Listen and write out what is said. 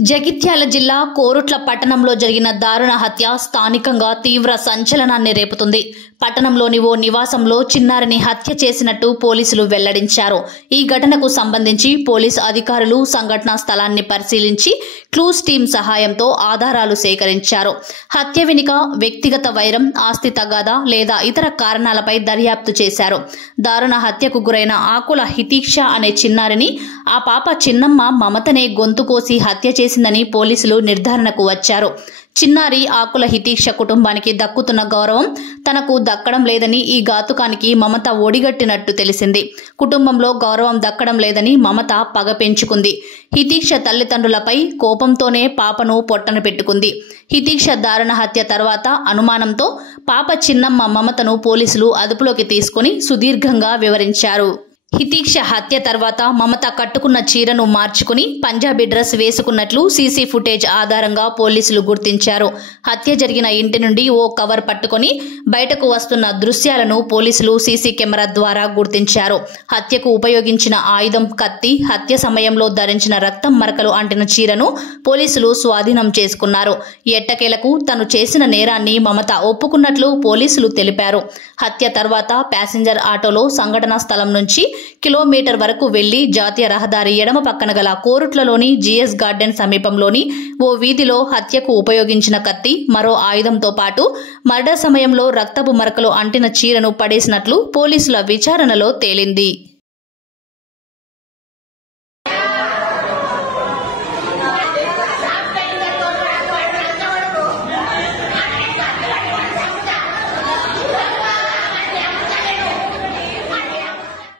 జగిత్యాల జిల్లా కోరుట్ల పట్టణంలో జరిగిన దారుణ హత్య స్థానికంగా తీవ్ర సంచలనాన్ని రేపుతుంది. పట్టణంలోని ఓ నివాసంలో చిన్నారిని హత్య చేసినట్టు పోలీసులు వెల్లడించారు. ఈ ఘటనకు సంబంధించి పోలీసు అధికారులు సంఘటనా స్థలాన్ని పరిశీలించి క్లూస్ టీం సహాయంతో ఆధారాలు సేకరించారు. హత్య వెనుక వ్యక్తిగత వైరం, ఆస్తి తగాదా లేదా ఇతర కారణాలపై దర్యాప్తు చేశారు. దారుణ హత్యకు గురైన ఆకుల హితీక్ష అనే చిన్నారిని ఆ పాప చిన్నమ్మ మమతనే గొంతు కోసి హత్య చేసిందని పోలీసులు నిర్ధారణకు వచ్చారు. చిన్నారి ఆకుల హితీక్ష కుటుంబానికి దక్కుతున్న గౌరవం తనకు దక్కడం లేదని ఈ ఘాతుకానికి మమత ఒడిగట్టినట్టు తెలిసింది. కుటుంబంలో గౌరవం దక్కడం లేదని మమత పగ పెంచుకుంది. హితీక్ష తల్లిదండ్రులపై కోపంతోనే పాపను పొట్టన పెట్టుకుంది. హితీక్ష దారుణ హత్య తర్వాత అనుమానంతో పాప చిన్నమ్మ మమతను పోలీసులు అదుపులోకి తీసుకుని సుదీర్ఘంగా వివరించారు. హితీక్ష హత్య తర్వాత మమత కట్టుకున్న చీరను మార్చుకుని పంజాబీ డ్రెస్ వేసుకున్నట్లు సీసీ ఫుటేజ్ ఆధారంగా పోలీసులు గుర్తించారు. హత్య జరిగిన ఇంటి నుండి ఓ కవర్ పట్టుకుని బయటకు వస్తున్న దృశ్యాలను పోలీసులు సీసీ కెమెరా ద్వారా గుర్తించారు. హత్యకు ఉపయోగించిన ఆయుధం కత్తి, హత్య సమయంలో ధరించిన రక్తం మరకలు అంటిన చీరను పోలీసులు స్వాధీనం చేసుకున్నారు. ఎట్టకేలకు తను చేసిన నేరాన్ని మమత ఒప్పుకున్నట్లు పోలీసులు తెలిపారు. హత్య తర్వాత ప్యాసింజర్ ఆటోలో సంఘటనా స్థలం నుంచి కిలోమీటర్ వరకు వెళ్లి జాతీయ రహదారి ఎడమ పక్కన గల కోరుట్లలోని జీఎస్ గార్డెన్ సమీపంలోని ఓ వీధిలో హత్యకు ఉపయోగించిన కత్తి, మరో ఆయుధంతో పాటు మర్డర్ సమయంలో రక్తపు మరకలు అంటిన చీరను పడేసినట్లు పోలీసుల విచారణలో తేలింది.